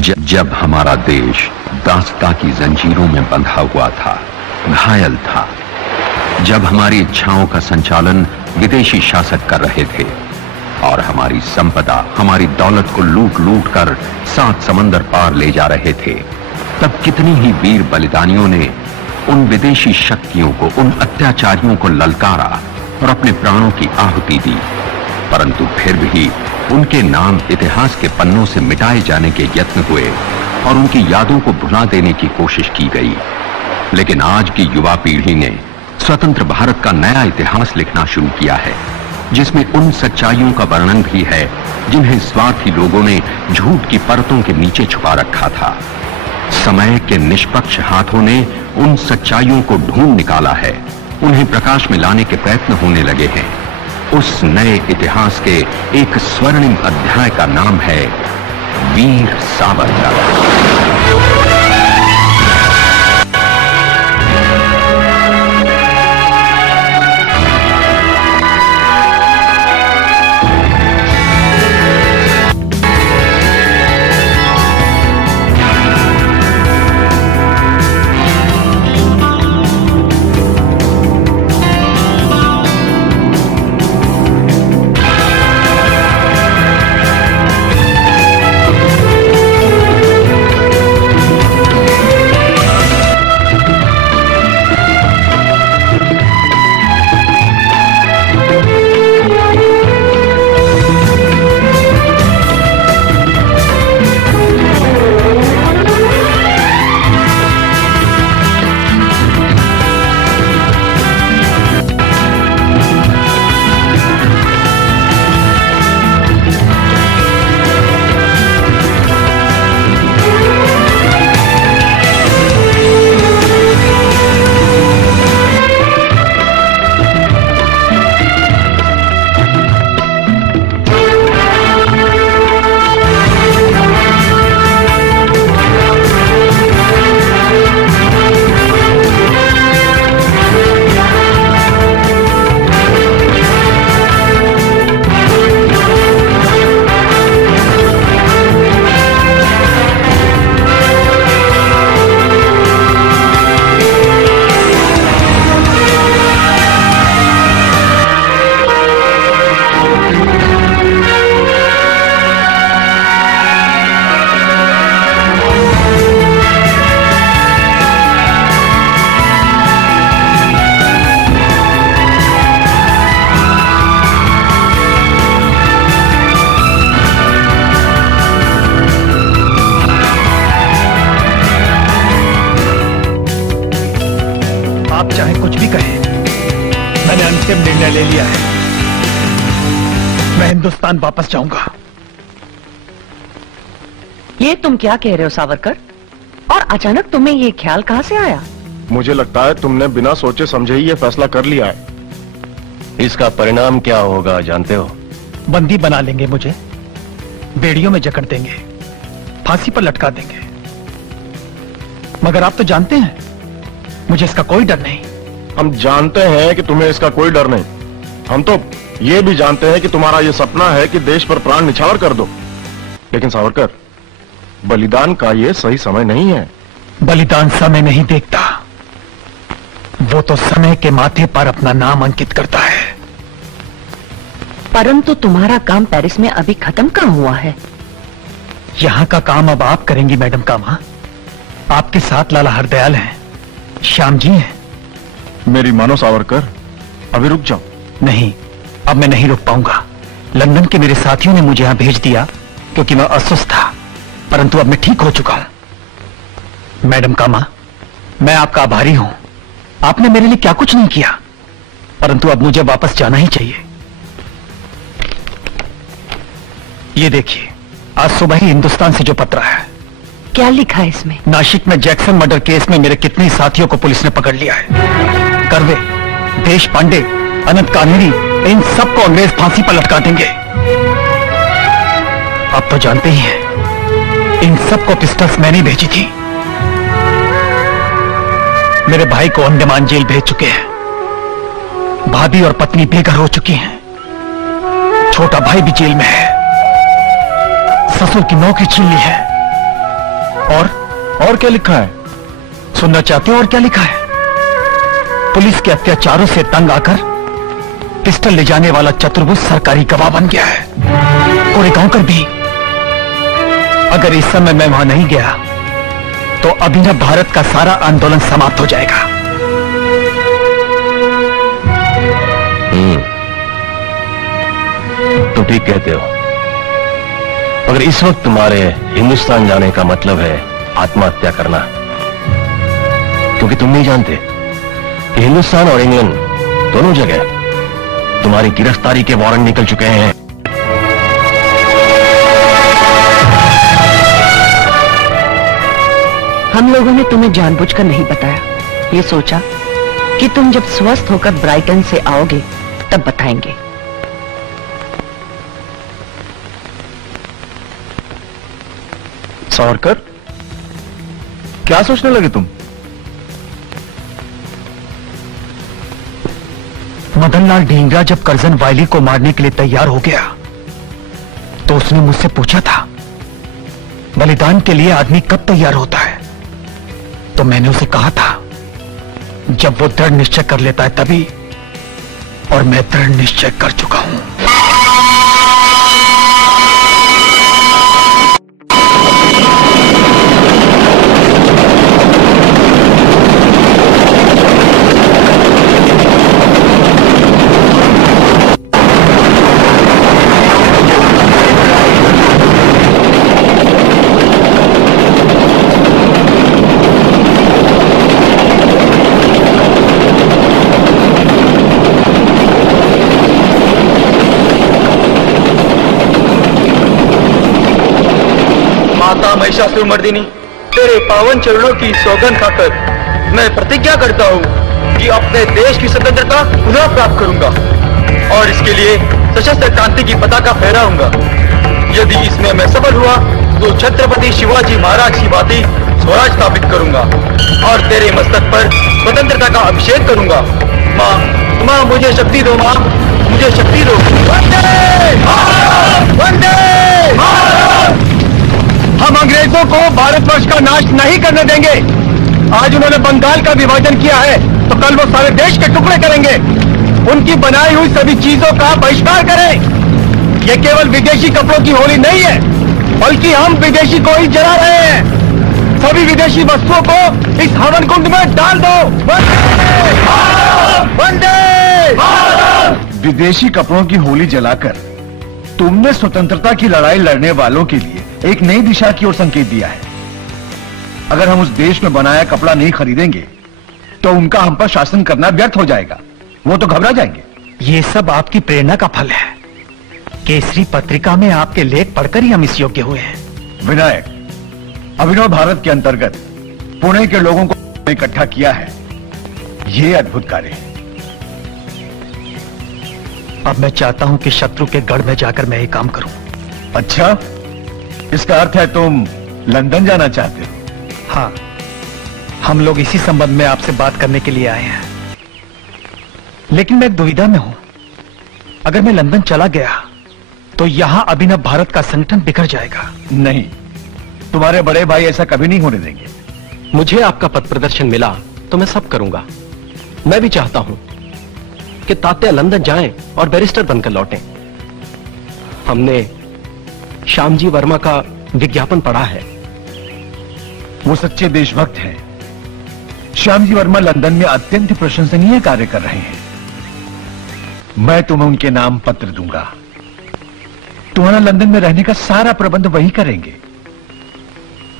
जब हमारा देश दासता की जंजीरों में बंधा हुआ था, घायल था, जब हमारी इच्छाओं का संचालन विदेशी शासक कर रहे थे और हमारी संपदा, हमारी दौलत को लूट लूट कर 7 समंदर पार ले जा रहे थे, तब कितनी ही वीर बलिदानियों ने उन विदेशी शक्तियों को, उन अत्याचारियों को ललकारा और अपने प्राणों की आहुति दी। परंतु फिर भी उनके नाम इतिहास के पन्नों से मिटाए जाने के यत्न हुए और उनकी यादों को भुला देने की कोशिश की गई। लेकिन आज की युवा पीढ़ी ने स्वतंत्र भारत का नया इतिहास लिखना शुरू किया है, जिसमें उन सच्चाइयों का वर्णन भी है जिन्हें स्वार्थी लोगों ने झूठ की परतों के नीचे छुपा रखा था। समय के निष्पक्ष हाथों ने उन सच्चाइयों को ढूंढ निकाला है, उन्हें प्रकाश में लाने के प्रयत्न होने लगे हैं। उस नए इतिहास के एक स्वर्णिम अध्याय का नाम है वीर सावरकर। निर्णय ले लिया है, मैं हिंदुस्तान वापस जाऊंगा। ये तुम क्या कह रहे हो सावरकर? और अचानक तुम्हें ये ख्याल कहां से आया? मुझे लगता है तुमने बिना सोचे समझे ही ये फैसला कर लिया है। इसका परिणाम क्या होगा जानते हो? बंदी बना लेंगे मुझे, बेड़ियों में जकड़ देंगे, फांसी पर लटका देंगे। मगर आप तो जानते हैं मुझे इसका कोई डर नहीं। हम जानते हैं कि तुम्हें इसका कोई डर नहीं। हम तो ये भी जानते हैं कि तुम्हारा ये सपना है कि देश पर प्राण निछावर कर दो। लेकिन सावरकर, बलिदान का ये सही समय नहीं है। बलिदान समय नहीं देखता, वो तो समय के माथे पर अपना नाम अंकित करता है। परंतु तुम्हारा काम पेरिस में अभी खत्म कहां हुआ है? यहां का काम अब आप करेंगी मैडम कामा। आपके साथ लाला हरदयाल हैं, श्याम जी हैं। मेरी मानो सावरकर, अभी रुक जाओ। नहीं, अब मैं नहीं रुक पाऊंगा। लंदन के मेरे साथियों ने मुझे यहां भेज दिया क्योंकि मैं अस्वस्थ था, परंतु अब मैं ठीक हो चुका हूं। मैडम कामा, मैं आपका आभारी हूं। आपने मेरे लिए क्या कुछ नहीं किया, परंतु अब मुझे वापस जाना ही चाहिए। ये देखिए, आज सुबह ही हिंदुस्तान से जो पत्र है। क्या लिखा है इसमें? नासिक में जैक्सन मर्डर केस में मेरे कितने ही साथियों को पुलिस ने पकड़ लिया है। कर्वे, देश पांडे, अनंत कानेरी, इन सबको अंग्रेज फांसी पर लटका देंगे। आप तो जानते ही हैं, इन सबको पिस्टल्स मैंने भेजी थी। मेरे भाई को अंडमान जेल भेज चुके हैं। भाभी और पत्नी बेघर हो चुकी हैं। छोटा भाई भी जेल में है। ससुर की नौकरी छीन ली है। और क्या लिखा है? सुनना चाहते हो और क्या लिखा है? पुलिस के अत्याचारों से तंग आकर पिस्टल ले जाने वाला चतुर्भुज सरकारी गवाह बन गया है। कोरेगांवकर भी। अगर इस समय मैं वहां नहीं गया तो अभिनव भारत का सारा आंदोलन समाप्त हो जाएगा। तुम ठीक कहते हो। अगर इस वक्त तुम्हारे हिंदुस्तान जाने का मतलब है आत्महत्या करना, क्योंकि तुम नहीं जानते कि हिंदुस्तान और इंग्लैंड दोनों जगह तुम्हारी गिरफ्तारी के वारंट निकल चुके हैं। हम लोगों ने तुम्हें जानबूझकर नहीं बताया, ये सोचा कि तुम जब स्वस्थ होकर ब्राइटन से आओगे तब बताएंगे। सावरकर, क्या सोचने लगे तुम? मदनलाल ढींगरा जब करजन वायली को मारने के लिए तैयार हो गया तो उसने मुझसे पूछा था, बलिदान के लिए आदमी कब तैयार होता है? तो मैंने उसे कहा था, जब वो दृढ़ निश्चय कर लेता है तभी, और मैं दृढ़ निश्चय कर चुका हूं। महिषासुरमर्दिनी, तेरे पावन चरणों की सौगंध खाकर मैं प्रतिज्ञा करता हूँ कि अपने देश की स्वतंत्रता पुनः प्राप्त करूंगा और इसके लिए सशस्त्र क्रांति की पताका फहराऊंगा। यदि इसमें मैं सफल हुआ तो छत्रपति शिवाजी महाराज की भांति स्वराज स्थापित करूंगा और तेरे मस्तक पर स्वतंत्रता का अभिषेक करूंगा। माँ मुझे शक्ति दो, माँ मुझे शक्ति दो। वंदे भारत, वंदे भारत। हम अंग्रेजों को भारतवर्ष का नाश नहीं करने देंगे। आज उन्होंने बंगाल का विभाजन किया है तो कल वो सारे देश के टुकड़े करेंगे। उनकी बनाई हुई सभी चीजों का बहिष्कार करें। ये केवल विदेशी कपड़ों की होली नहीं है, बल्कि हम विदेशी को ही जला रहे हैं। सभी विदेशी वस्तुओं को इस हवन कुंड में डाल दो। वंदे भारत, वंदे भारत। विदेशी कपड़ों की होली जलाकर तुमने स्वतंत्रता की लड़ाई लड़ने वालों के लिए एक नई दिशा की ओर संकेत दिया है। अगर हम उस देश में बनाया कपड़ा नहीं खरीदेंगे तो उनका हम पर शासन करना व्यर्थ हो जाएगा। वो तो घबरा जाएंगे। ये सब आपकी प्रेरणा का फल है। केसरी पत्रिका में आपके लेख पढ़कर ही हम इस योग्य हुए हैं। विनायक, अभिनव भारत के अंतर्गत पुणे के लोगों को इकट्ठा किया है। ये अद्भुत कार्य है। अब मैं चाहता हूं कि शत्रु के गढ़ में जाकर मैं ये काम करूं। अच्छा, इसका अर्थ है तुम लंदन जाना चाहते हो? हाँ, हम लोग इसी संबंध में आपसे बात करने के लिए आए हैं। लेकिन मैं एक दुविधा में हूं। अगर मैं लंदन चला गया तो यहां अभिनव भारत का संगठन बिखर जाएगा। नहीं, तुम्हारे बड़े भाई ऐसा कभी नहीं होने देंगे। मुझे आपका पथ प्रदर्शन मिला तो मैं सब करूंगा। मैं भी चाहता हूं कि तात्या लंदन जाएं और बैरिस्टर बनकर लौटें। हमने श्यामजी वर्मा का विज्ञापन पढ़ा है। वो सच्चे देशभक्त हैं। श्यामजी वर्मा लंदन में अत्यंत प्रशंसनीय कार्य कर रहे हैं। मैं तुम्हें उनके नाम पत्र दूंगा। तुम्हारा लंदन में रहने का सारा प्रबंध वही करेंगे।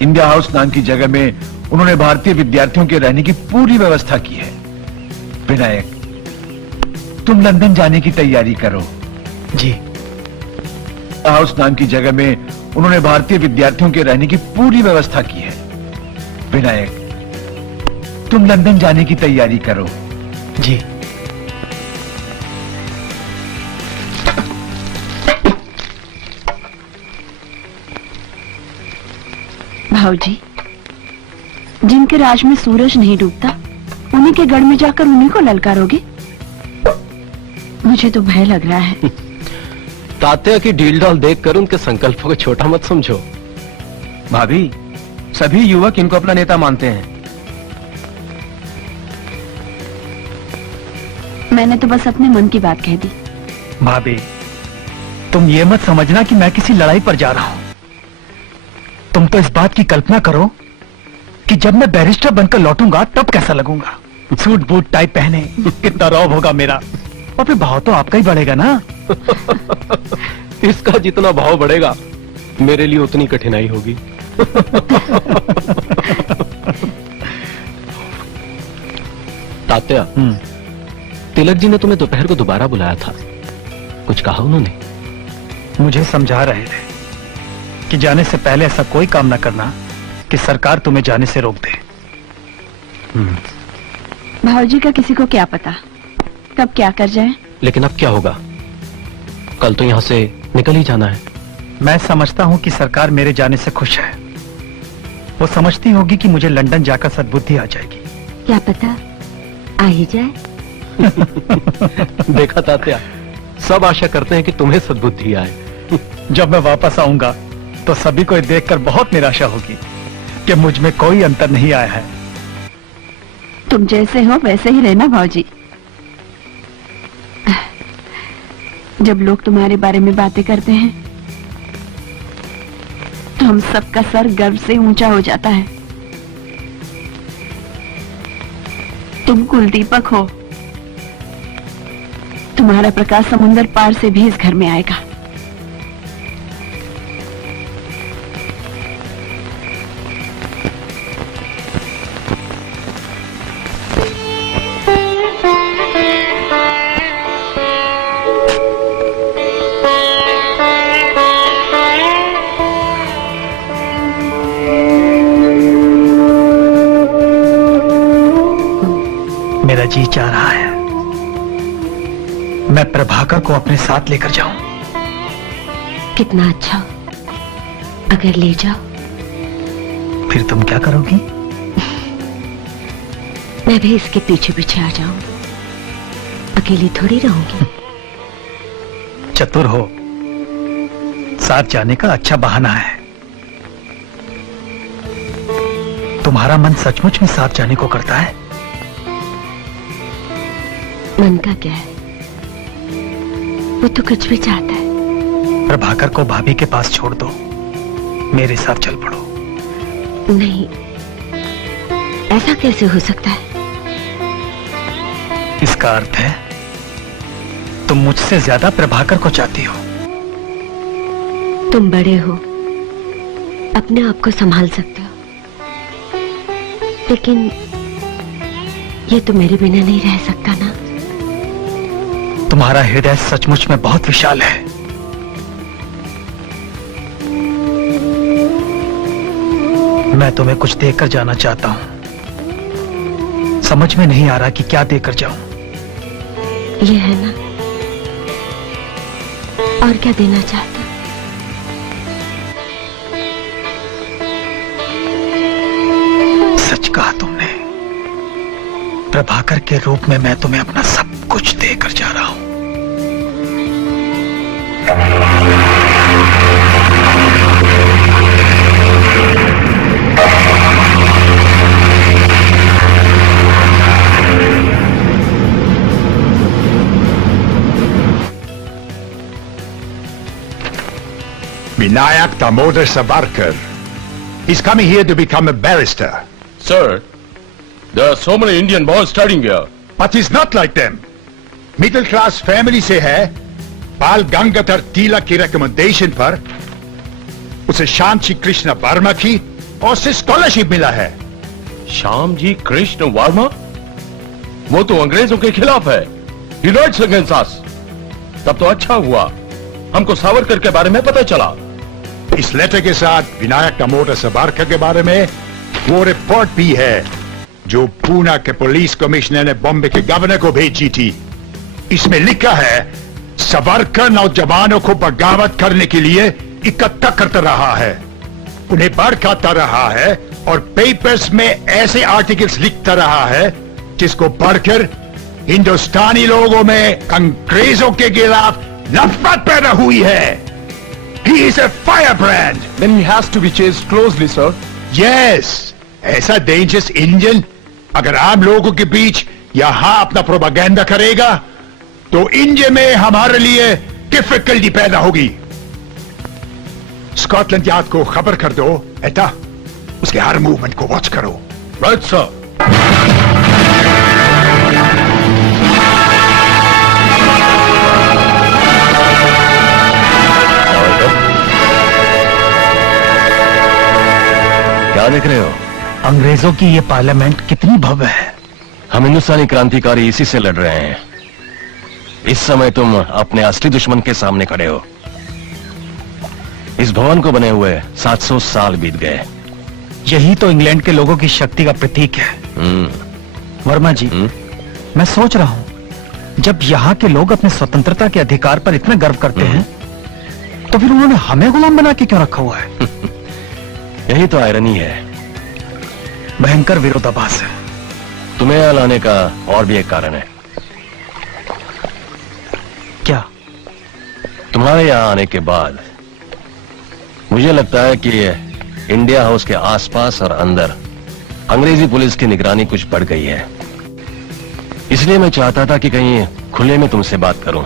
इंडिया हाउस नाम की जगह में उन्होंने भारतीय विद्यार्थियों के रहने की पूरी व्यवस्था की है। विनायक, तुम लंदन जाने की तैयारी करो। जी। हाउस नाम की जगह में उन्होंने भारतीय विद्यार्थियों के रहने की पूरी व्यवस्था की है। विनायक, तुम लंदन जाने की तैयारी करो। जी। भाऊजी, जिनके राज में सूरज नहीं डूबता उन्हीं के गढ़ में जाकर उन्हीं को ललकारोगे? मुझे तो भय लग रहा है। तात्या की डील डॉल देखकर उनके संकल्पों को छोटा मत समझो। भाभी, सभी युवक इनको अपना नेता मानते हैं। मैंने तो बस अपने मन की बात कह दी। भाभी, तुम ये मत समझना कि मैं किसी लड़ाई पर जा रहा हूं। तुम तो इस बात की कल्पना करो कि जब मैं बैरिस्टर बनकर लौटूंगा तब कैसा लगूंगा। सूट बूट टाई पहने कितना रौब होगा मेरा, और फिर भाव तो आपका ही बढ़ेगा ना। इसका जितना भाव बढ़ेगा मेरे लिए उतनी कठिनाई होगी। तात्या, तिलक जी ने तुम्हें दोपहर को दोबारा बुलाया था, कुछ कहा उन्होंने? मुझे समझा रहे थे कि जाने से पहले ऐसा कोई काम न करना कि सरकार तुम्हें जाने से रोक दे। भाऊजी का किसी को क्या पता कब क्या कर जाए। लेकिन अब क्या होगा? कल तो यहां से निकल ही जाना है। मैं समझता हूं कि सरकार मेरे जाने से खुश है। वो समझती होगी कि मुझे लंदन जाकर सद्बुद्धि आ जाएगी। क्या पता आ ही जाए। देखा तात्या, सब आशा करते हैं कि तुम्हें सद्बुद्धि आए। जब मैं वापस आऊंगा तो सभी को देखकर बहुत निराशा होगी कि मुझ में कोई अंतर नहीं आया है। तुम जैसे हो वैसे ही रहना भाऊजी। जब लोग तुम्हारे बारे में बातें करते हैं तो हम सबका सर गर्व से ऊंचा हो जाता है। तुम कुलदीपक हो, तुम्हारा प्रकाश समुंदर पार से भी इस घर में आएगा। मेरा जी चाह रहा है मैं प्रभाकर को अपने साथ लेकर जाऊं। कितना अच्छा, अगर ले जाओ। फिर तुम क्या करोगी? मैं भी इसके पीछे पीछे आ जाऊं, अकेली थोड़ी रहूंगी। चतुर हो, साथ जाने का अच्छा बहाना है। तुम्हारा मन सचमुच में साथ जाने को करता है? मन का क्या है, वो तो कुछ भी चाहता है। प्रभाकर को भाभी के पास छोड़ दो, मेरे साथ चल पड़ो। नहीं, ऐसा कैसे हो सकता है? इसका अर्थ है तुम मुझसे ज्यादा प्रभाकर को चाहती हो। तुम बड़े हो, अपने आप को संभाल सकते हो, लेकिन ये तो मेरे बिना नहीं रह सकता ना। तुम्हारा हृदय सचमुच में बहुत विशाल है। मैं तुम्हें कुछ देकर जाना चाहता हूं, समझ में नहीं आ रहा कि क्या देकर जाऊं। ये है ना, और क्या देना चाहता? सच कहा तुमने। प्रभाकर के रूप में मैं तुम्हें अपना सब कुछ देकर जा रहा हूं। Vinayak Damodar Savarkar. He's coming here to become a barrister. Sir, there are so many Indian boys studying here. But he's not like them. Middle class family से है, बाल गंगाधर तिलक की रिकमेंडेशन पर उसे श्याम जी कृष्ण वर्मा की और से स्कॉलरशिप मिला है। श्याम जी कृष्ण वर्मा? वो तो अंग्रेजों के खिलाफ है। He writes against us. तब तो अच्छा हुआ हमको सावरकर के बारे में पता चला। इस लेटर के साथ विनायक दामोदर सावरकर के बारे में वो रिपोर्ट भी है जो पूना के पुलिस कमिश्नर ने बॉम्बे के गवर्नर को भेजी थी। इसमें लिखा है सावरकर नौजवानों को बगावत करने के लिए इकट्ठा करता रहा है, उन्हें भड़काता रहा है और पेपर्स में ऐसे आर्टिकल्स लिखता रहा है जिसको पढ़कर हिंदुस्तानी लोगों में अंग्रेजों के खिलाफ नफरत पैदा हुई है। He is a firebrand. Then he has to be chased closely, sir. Yes, ऐसा डेंजरस इंजन अगर आम लोगों के बीच यहां अपना प्रोपेगेंडा करेगा तो इंडिया में हमारे लिए डिफिकल्टी पैदा होगी। स्कॉटलैंड यार्ड को खबर कर दो एटा, उसके हर मूवमेंट को वॉच करो। Right sir. क्या देख रहे हो? अंग्रेजों की ये पार्लियामेंट कितनी भव्य है। हम हिंदुस्तानी क्रांतिकारी इसी से लड़ रहे हैं। इस समय तुम अपने असली दुश्मन के सामने खड़े हो। इस भवन को बने हुए 700 साल बीत गए। यही तो इंग्लैंड के लोगों की शक्ति का प्रतीक है। वर्मा जी, मैं सोच रहा हूं जब यहाँ के लोग अपने स्वतंत्रता के अधिकार पर इतना गर्व करते हैं तो फिर उन्होंने हमें गुलाम बना के क्यों रखा हुआ है? यही तो आयरनी है। भयंकर विरोधाभास है। तुम्हें यहाँ लाने का और भी एक कारण है। क्या? तुम्हारे यहाँ आने के बाद मुझे लगता है कि इंडिया हाउस के आसपास और अंदर अंग्रेजी पुलिस की निगरानी कुछ बढ़ गई है। इसलिए मैं चाहता था कि कहीं खुले में तुमसे बात करूं।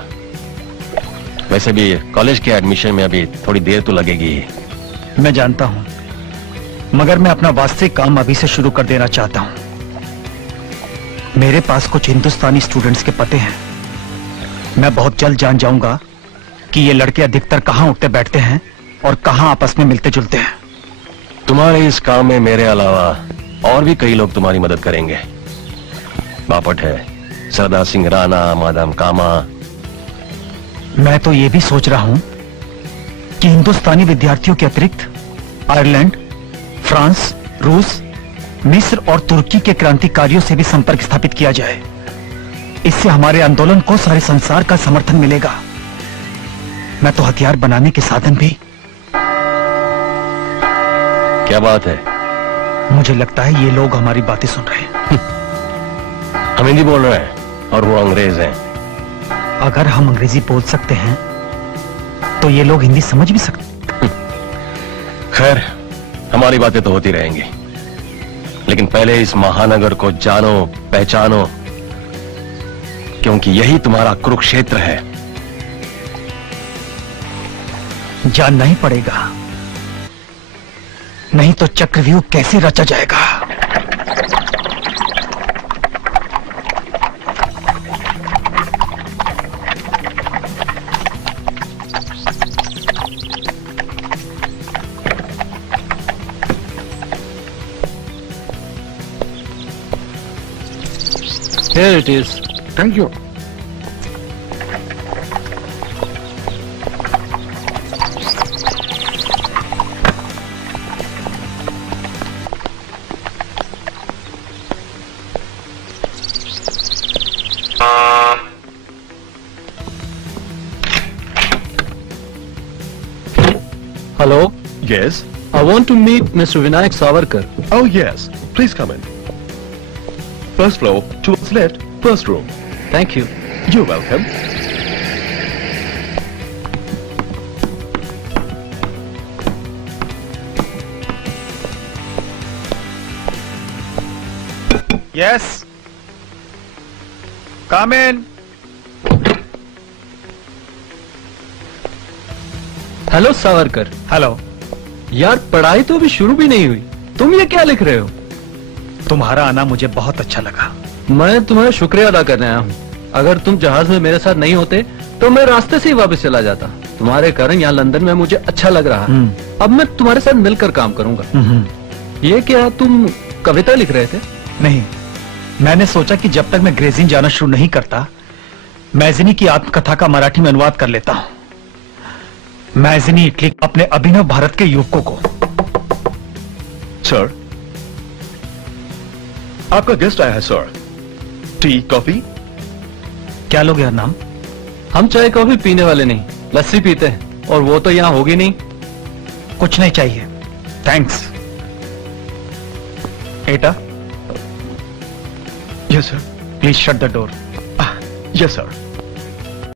वैसे भी कॉलेज के एडमिशन में अभी थोड़ी देर तो लगेगी। मैं जानता हूं, मगर मैं अपना वास्तविक काम अभी से शुरू कर देना चाहता हूं। मेरे पास कुछ हिंदुस्तानी स्टूडेंट्स के पते हैं। मैं बहुत जल्द जान जाऊंगा कि ये लड़के अधिकतर कहां उठते बैठते हैं और कहां आपस में मिलते जुलते हैं। तुम्हारे इस काम में मेरे अलावा और भी कई लोग तुम्हारी मदद करेंगे। बापट है, सरदार सिंह राणा, माधव कामा। मैं तो ये भी सोच रहा हूं कि हिंदुस्तानी विद्यार्थियों के अतिरिक्त आयरलैंड, फ्रांस, रूस, मिस्र और तुर्की के क्रांतिकारियों से भी संपर्क स्थापित किया जाए। इससे हमारे आंदोलन को सारे संसार का समर्थन मिलेगा। मैं तो हथियार बनाने के साधन भी। क्या बात है? मुझे लगता है ये लोग हमारी बातें सुन रहे हैं। हम हिंदी बोल रहे हैं और वो अंग्रेज हैं। अगर हम अंग्रेजी बोल सकते हैं तो ये लोग हिंदी समझ भी सकते। खैर, हमारी बातें तो होती रहेंगी, लेकिन पहले इस महानगर को जानो, पहचानो, क्योंकि यही तुम्हारा कुरुक्षेत्र है। जानना ही पड़ेगा, नहीं तो चक्रव्यूह कैसे रचा जाएगा। Here it is. Thank you. Hello. Yes. I want to meet Mr. Vinayak Savarkar. Oh yes. Please come in. First floor, towards left, first room. Thank you. You're welcome. Yes. Come in. Hello Savarkar. Hello. यार, पढ़ाई तो अभी शुरू भी नहीं हुई, तुम ये क्या लिख रहे हो? तुम्हारा आना मुझे बहुत अच्छा लगा। मैं तुम्हारा शुक्रिया अदा करने आया हूँ। अगर तुम जहाज में मेरे साथ नहीं होते तो मैं रास्ते से ही वापस चला जाता। तुम्हारे कारण यहाँ लंदन में मुझे अच्छा लग रहा है। अब मैं तुम्हारे साथ मिलकर काम करूंगा। ये क्या, तुम कविता लिख रहे थे? नहीं, मैंने सोचा कि जब तक मैं ग्रेजिंग जाना शुरू नहीं करता, मैजिनी की आत्मकथा का मराठी में अनुवाद कर लेता हूँ। मैजिनी इटली अपने अभिनव भारत के युवकों को। सर, आपका गेस्ट आया है सर। T, coffee? क्या लोग यार नाम? हम चाय कॉफी पीने वाले नहीं, लस्सी पीते हैं, और वो तो यहाँ होगी नहीं। कुछ नहीं चाहिए, thanks. Etah? Yes sir. Please shut the door. Yes sir.